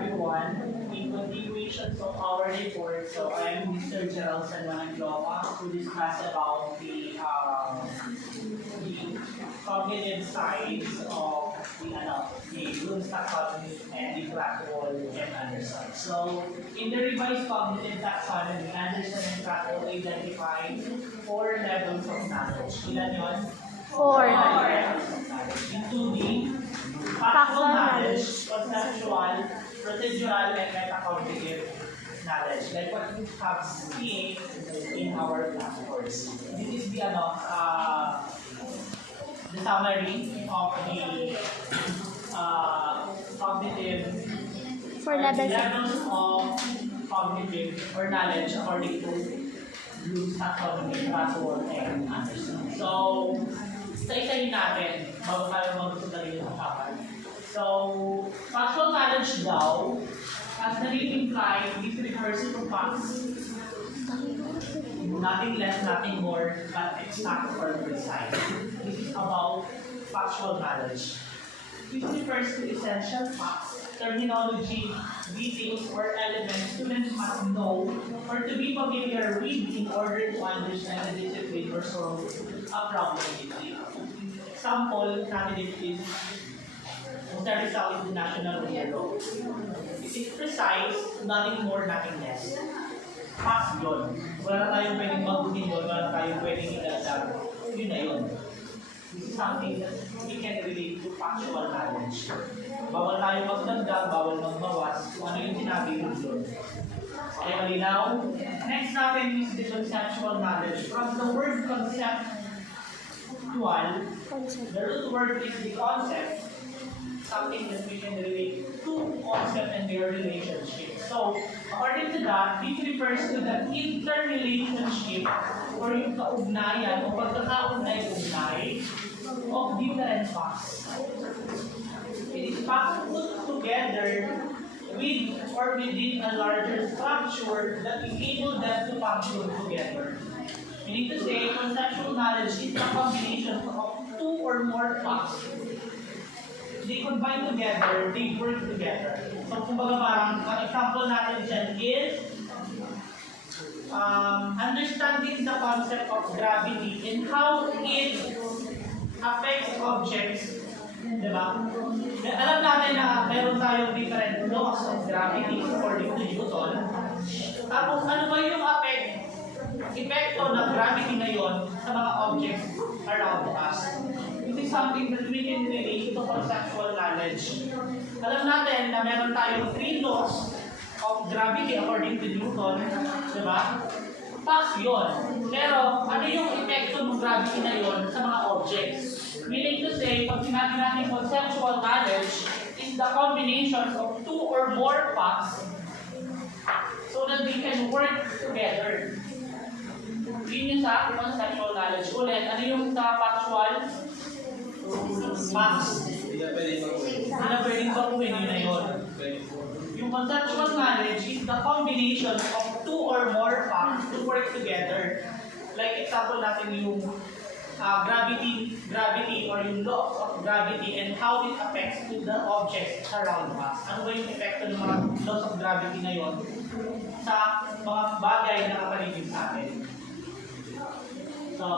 everyone. In continuation of our report, so I am Mr. GeraldEmplomaAvP to discuss about the cognitive sides of the Bloom's taxonomy and the Blackwell and Anderson. So, in the revised cognitive taxonomy, Anderson and Blackwell identified 4 levels of knowledge. Ilan yun? 4 levels of knowledge, including factual knowledge, conceptual, procedural, and metacognitive knowledge, like what we have seen in our class course. This is the summary of the cognitive 4 levels of cognitive or knowledge according to Bloom's taxonomy, Blackwell, and Anderson. So, isa-isahin natin bago tayo magsusunod ng usapan. So, factual knowledge daw, as the name implies, this refers to facts. Nothing less, nothing more, but exact or precise. This is about factual knowledge. This refers to essential facts, terminology, details, or elements students must know or to be familiar with in order to understand the discipline or solve a problem deeply. Example natin dito is the result is the national hero. It is precise, nothing more, nothing less. Facts yun. Wala na tayong pwedeng mabutin yun, wala na tayong pwedeng idagdag. Yun na yun. This is something that we can relate to factual knowledge. Bawal tayong magdagdag, bawal magbawas, kung ano yung sinabi mo yun. Okay, malinaw? Next natin is the conceptual knowledge. From the word conceptual, the root word is the concept. Something that we can relate to concept and their relationship. So, according to that, this refers to the interrelationship or yung kaugnayan o pagkakaugnay-ugnay of different facts. It is facts put together with or within a larger structure that enable them to function together. Meaning to say, conceptual knowledge is a combination of 2 or more facts. They combine together, they work together. So, kumbaga parang, ang example natin dyan is understanding the concept of gravity and how it affects objects. Diba? Alam natin na meron tayong different laws of gravity according to Newton. Tapos, ano ba yung epekto ng gravity na yon sa mga objects around us? This is something that we can relate to conceptual knowledge. Alam natin na meron tayong 3 laws of gravity according to Newton, di ba? Facts yun. Pero ano yung epekto ng gravity na yun sa mga objects? Meaning to say, pag sinabi natin conceptual knowledge is the combination of 2 or more facts so that they can work together. Yun yung sa conceptual knowledge. Ulit, ano yung sa factual? Facts. Hindi na pwedeng baguhin, yun na yun. Yung conceptual knowledge is the combination of 2 or more facts to work together. Like example natin yung gravity or yung laws of gravity and how it affects to the objects around us. Ano ba yung epekto ng mga laws of gravity na yun sa mga bagay na nakapaligid sa atin? So,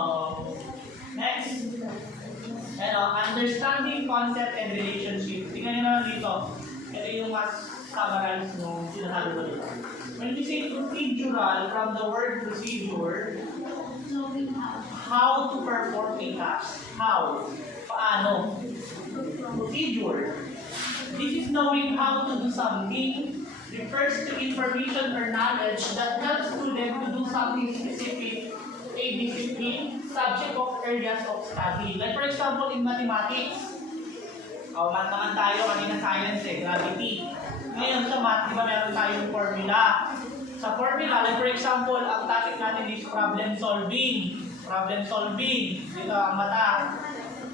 next. Understanding concept and relationship. Tingnan nyo naman dito. Ito yung mas summarize nung sinasabi ko dito. When we say procedural, from the word procedure, how to perform a task. How? Paano? Procedure. This is knowing how to do something. Refers to information or knowledge that helps students to do something specific, a discipline, subject of areas of study. Like for example, in mathematics, math naman tayo, kanina science gravity. Ngayon sa math, di ba meron tayong formula? Sa formula, like for example, ang topic natin is problem solving. Problem solving. Dito ang mata.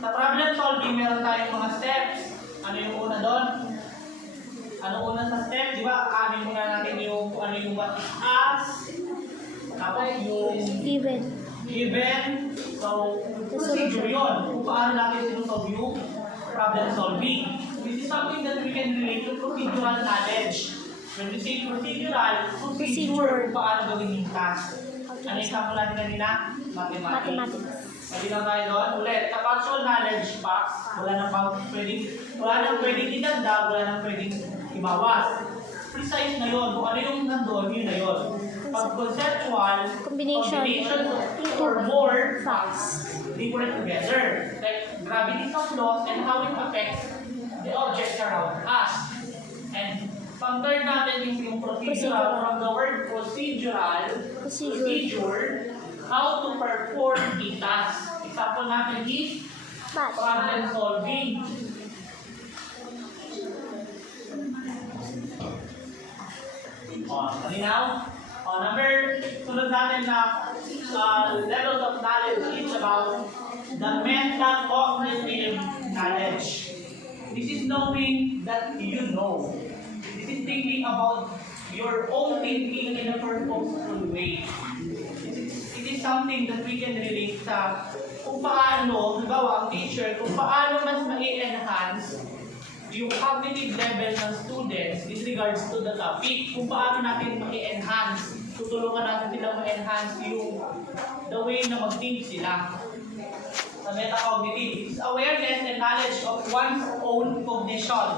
Sa problem solving, meron tayong mga steps. Ano yung una doon? Ano una sa step? Di ba? Kanin muna natin yung ano yung what is asked. Tapos yung given. So, procedure yun. Kung paano natin sinusolve yung problem solving. This is something that we can relate to procedural knowledge. When we say procedural, procedure kung paano gawin yung task. Ano yung example natin kanina? Mathematics. Mathematics. Pwede lang tayo doon. Ulit, sa factual knowledge facts, wala nang pwedeng idagdag, wala nang pwedeng ibawas. Precise na yun. Kung ano yung nandun, yun na yun. Pag conceptual, Combination of two or more facts. they work together. Like gravity of laws and how it affects the objects around us. And pang-third natin yung procedural, from the word procedure, how to perform a task. Example natin is problem solving. Now, sunod natin na levels of knowledge is about the metacognitive knowledge. This is knowing that you know. This is thinking about your own thinking in a purposeful way. It is something that we can relate sa kung paano, halimbawa ang teacher, kung paano mas ma-enhance yung cognitive level ng students with regards to the topic, kung paano natin ma-enhance, tutulungan natin sila ma-enhance yung the way na mag-think sila. Sa metacognitive, it is awareness and knowledge of one's own cognition.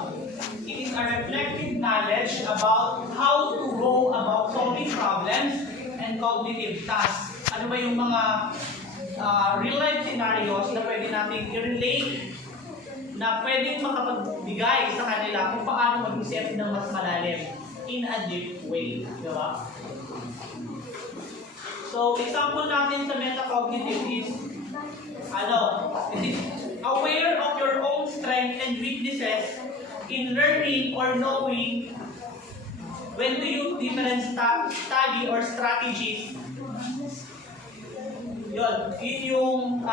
It is a reflective knowledge about how to go about solving problems and cognitive tasks. Ano ba yung mga real-life scenarios na pwede natin i-relate na pwedeng makapagbigay sa kanila kung paano mag-isip ng mas malalim in a deep way. Diba? So, example natin sa metacognitive is it is aware of your own strengths and weaknesses in learning or knowing when to use different study or strategies. Yun yung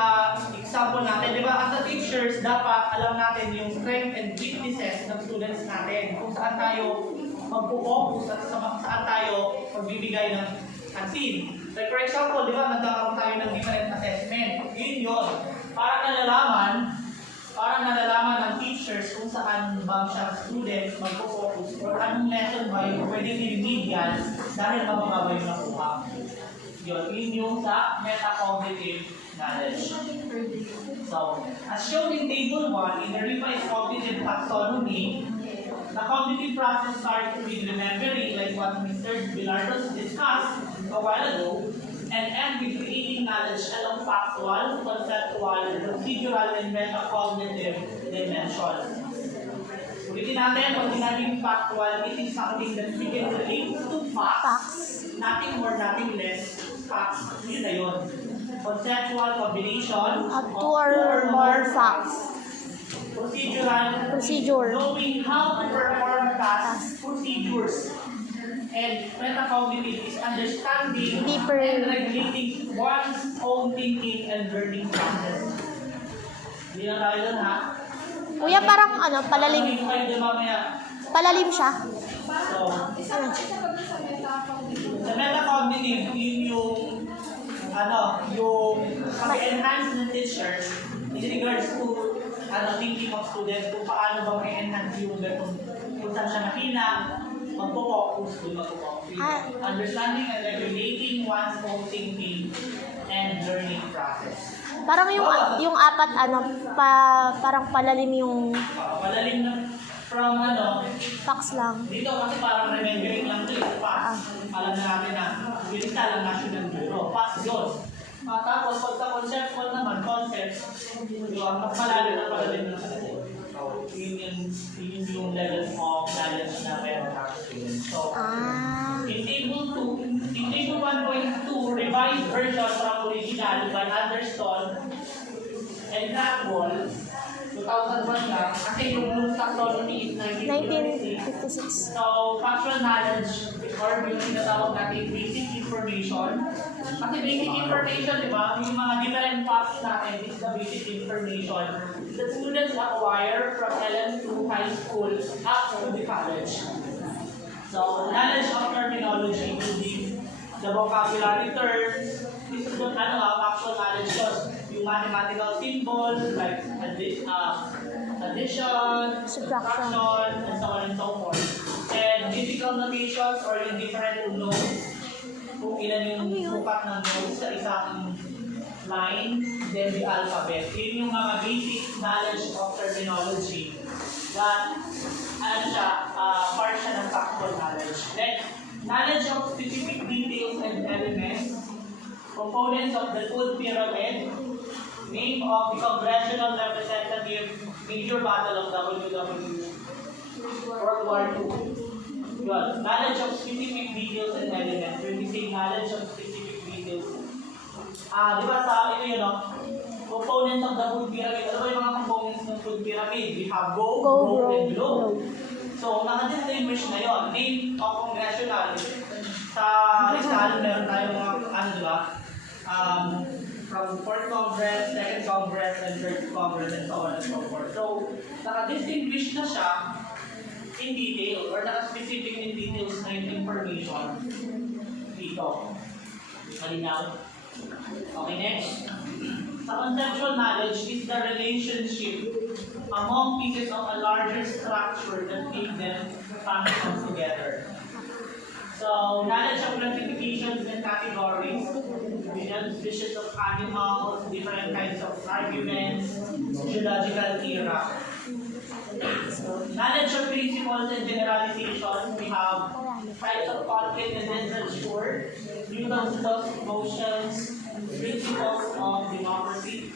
example natin. Diba? As a teachers, dapat alam natin yung strength and weaknesses ng students natin. Kung saan tayo mag-focus at saan tayo magbibigay ng pansin. Like for example, di ba, nagkakaroon tayo ng different assessment. Yun. Para nalalaman ng teachers kung saan ba siya students mag-focus or anong lesson ba yung pwedeng i-remedial dahil mababa yung nakuha. Yun yung sa metacognitive knowledge. So, as shown in table 1, in the revised cognitive taxonomy, the cognitive process starts with remembering, like what Mr. Bilardo discussed a while ago, and end with creating knowledge along factual, conceptual, procedural, and metacognitive dimensions. Ulitin natin, pag sinabing factual, it is something that we can relate to facts, nothing more, nothing less. Facts, yun na yun. Conceptual combination of two or more facts. Procedure, knowing how to perform tasks, procedures. And metacognitive is understanding deeper and regulating one's own thinking and learning process. Hindi na tayo dun, ha? Kuya, parang palalim. Palalim siya. So, sa metacognitive, yun yung pag-enhance ng teachers in regards to thinking of students, kung paano ba may-enhance yung kung saan siya mahina, magpo-focus, understanding and regulating one's own thinking and learning process. Parang yung apat parang palalim yung palalim na from facts lang. Dito kasi parang remembering lang ito, facts. Alam na natin na bilista lang National Bureau. Facts yun. Tapos pag sa conceptual naman, concepts, mas malalim na palalim na sa ito. Yun yung level of knowledge na meron ng students. So, in table 1.2, revised version from original by Anderson and Blackwell, 2001 lang, kasi yung Bloom's taxonomy is 1956. So, factual knowledge or yung tinatawag natin basic information. Kasi basic information, di ba? Yung mga different facts natin is the basic information that students acquire from elementary high school up to the college. So, knowledge of terminology, including the vocabulary terms, is factual knowledge yun. Yung mathematical symbols like addition, subtraction, and so on and so forth. And difficult sequential notations or yung different nodes, kung ilan yung sukat ng nodes sa isang line, then the alphabet. Yun yung mga basic knowledge of terminology that part siya ng factual knowledge. Then, knowledge of specific details and elements, components of the food pyramid, name of the congressional representative, major battle of World War II. Yun. Knowledge of specific details and elements. When we say knowledge of specific details, di ba sa ito yun, no? Components of the food pyramid. Ano ba yung mga components ng food pyramid? We have grow, and glow. So, naka-distinguish na yun. Name of congressional. Sa Rizal, meron tayong mga, di ba? From 4th Congress, 2nd Congress, and 3rd Congress, and so on and so forth. So, naka-distinguish na siya in detail, or naka-specific in details na yung information dito. Malinaw? Okay, next. Sa conceptual knowledge is the relationship among pieces of a larger structure that make them function together. So, knowledge of classifications and categories, division, species of animals, different kinds of arguments, geological era. Knowledge of principles and generalizations, we have types of conflict and censure, Newton's laws of motions, principles of democracy,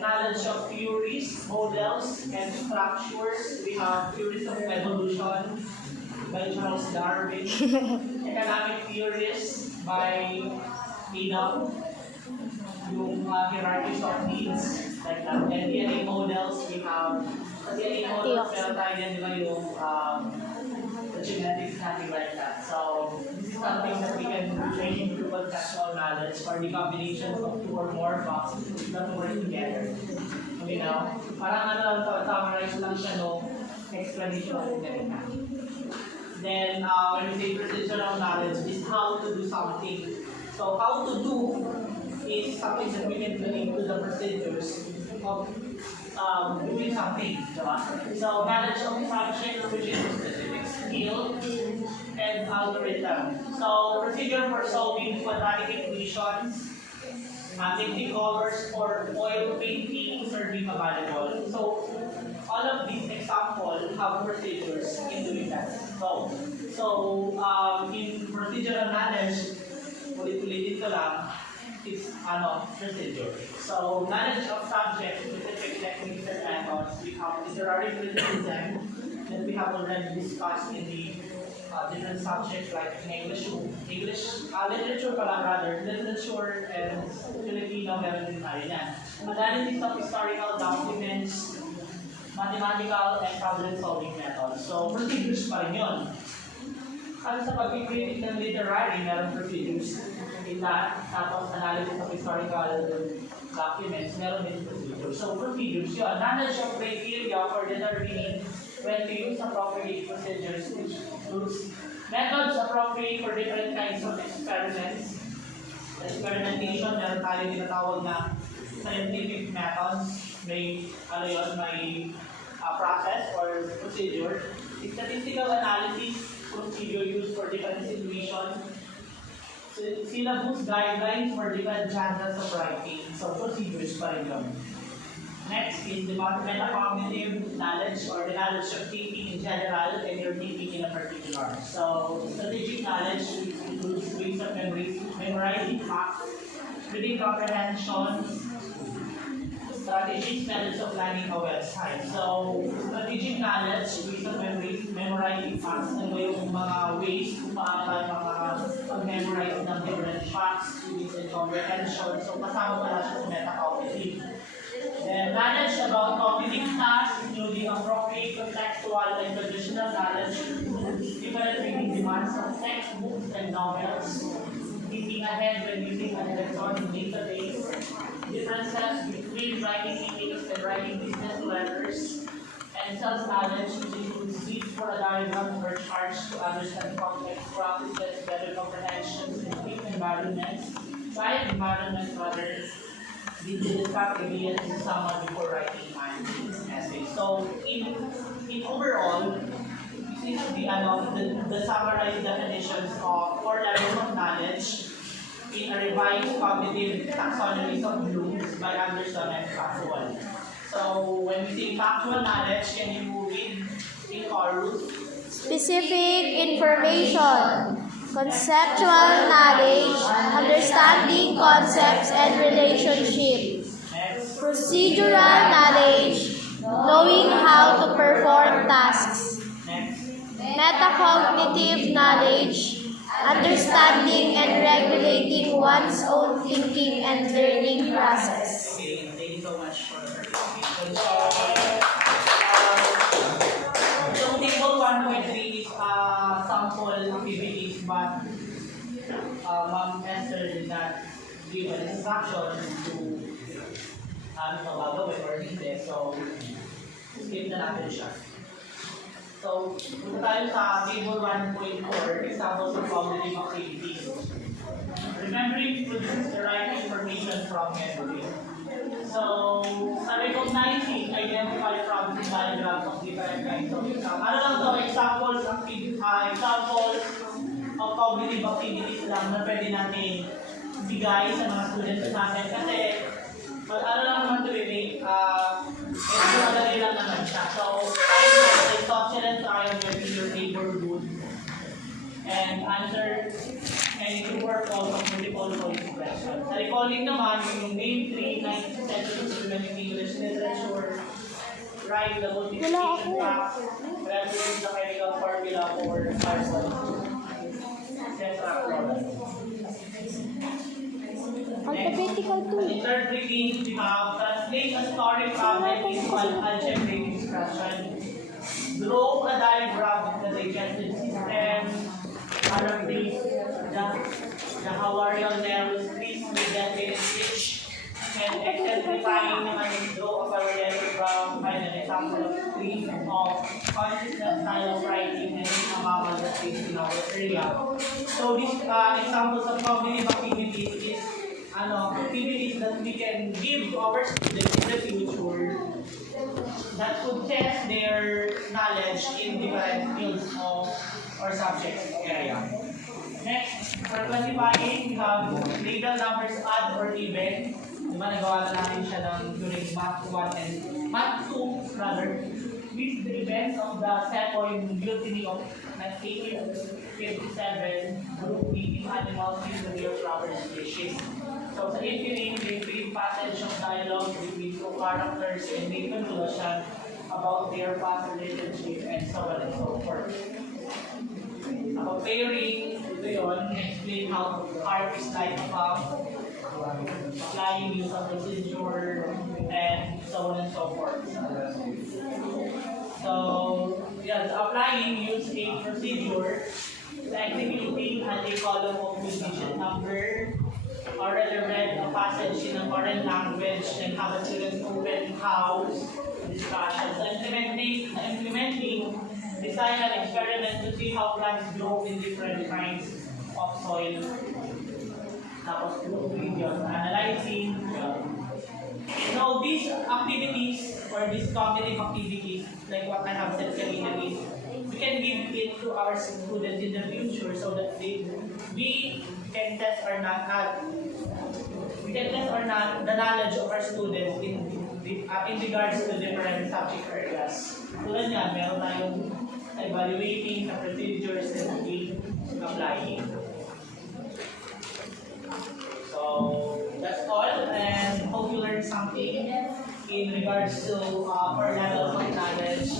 knowledge of theories, models, and structures. We have theories of evolution by Charles Darwin, economic theories by Adam, yung hierarchies of needs, like that. And DNA models, we have DNA models, meron tayo din, di ba, yung the genetics, something like that. So, this is something that we can train through conceptual knowledge or the combinations of two or more boxes that work together. You know, parang summarize lang siya no explanation of it. Then, when we say procedural knowledge, is how to do something. So, how to do is something that we can relate to the procedures of doing something. Diba? So, knowledge of function, which is specific skill, and algorithm. So, procedure for solving quadratic equations, technicolors for oil painting, serving available. So, all of these examples have procedures in doing that. So in procedural knowledge, ulit-ulitin ko lang, it's procedure. So, knowledge of subject, specific techniques and methods, we have literary criticism that we have already discussed in the different subjects like literature and Filipino, meron din tayo yan. Analysis of historical documents, mathematical and problem-solving methods. So, procedures pa rin yun. Kasi sa pag-critic ng literary, meron procedures in that. Tapos, analysis of historical documents, meron din procedures. So, procedures yun. Knowledge of criteria for determining when to use appropriate procedures, which includes methods appropriate for different kinds of experiments. Experimentation, meron tayo tinatawag na scientific methods. May process or procedure. Statistical analysis procedure used for different situations. Syllabus guidelines for different genres of writing. So, procedures pa rin yun. Next is the metacognitive knowledge or the knowledge of thinking in general and your thinking in a particular. So, strategic knowledge includes ways of memorizing facts, reading comprehension, strategic methods of planning a website. So, strategic knowledge, ways of memorizing facts, ano yung mga ways kung paano tayo mag-memorize ng different facts, reading and comprehension. So, kasama pala siya sa metacognitive. Then, knowledge about cognitive tasks, including appropriate contextual and traditional knowledge, different reading demands of textbooks and novels, thinking ahead when using an electronic database, differences between writing emails and writing business letters, and self-knowledge, which includes need for a diagram or charts to understand complex processes, better comprehensions, and quick environments, side environments, rather, the discuss ideas in someone before writing an essay. So, in overall, this is the summarized in a revised cognitive taxonomy of Bloom's by Anderson and Factual. So when we say factual knowledge, can you read in chorus? Specific information, conceptual knowledge, understanding concepts and relationships, Next. procedural knowledge, knowing how to perform tasks, Next. metacognitive knowledge, understanding and regulating one's own thinking and learning process. Okay, thank you so much for participation. So table 1.3 is sample activities, but Ma'am Esther did not give an instruction to ano pa gagawin or hindi. So, skip na natin siya. So, punta tayo sa table 1.4, examples of cognitive activities. Remembering produces the right information from memory. So, sa recognizing, identify problems and diagrams of different kinds of examples. Ano lang to, examples of cognitive activities lang na pwede natin bigay sa mga students natin. Kasi, ano lang naman to medyo madali lang naman siya. So, tayo confident tayo with your neighborhood and answer any true or false of multiple choice questions. Sa recalling naman, yung name 3, 9, 10, implement English literature, write the multiplication facts, represent the chemical formula for carbon, etc. Alphabetical Next, too. in third reading, we have translate a story problem into an algebraic expression. Draw a diagram of the digestive system, paraphrase the Hawaiian nervous trees with definite speech, and exemplifying naman draw a parallelogram by an example of three of consistent style of writing and normal that is in our area. So these examples of cognitive activities is activities that we can give to our students in the future that could test their knowledge in different fields of or subject area. Next, for quantifying, we have legal numbers add or even. Diba, nagawa na natin siya during Math 1 and Math 2 rather, with the events of the second mutiny of 1857 grouping in animals in the real proper species. So sa infinite, they create passage of dialogue between two characters and make conclusion about their past relationship and so on and so forth. About pairing, ito yun, explain how art is like applying use of procedure and so on and so forth. So, yeah, applying use a procedure, executing at a column of musician number, or rather read a passage in a foreign language and have a student open house discussions. Implementing, design an experiment to see how plants grow in different kinds of soil. Tapos group videos, analyzing. So these activities or these cognitive activities, like what I have said kanina, is we can give it to our students in the future so that we can test or not the knowledge of our students in regards to different subject areas. Tulad yan, meron tayong evaluating the procedures that we applying. So that's all, and hope you learned something in regards to our levels of knowledge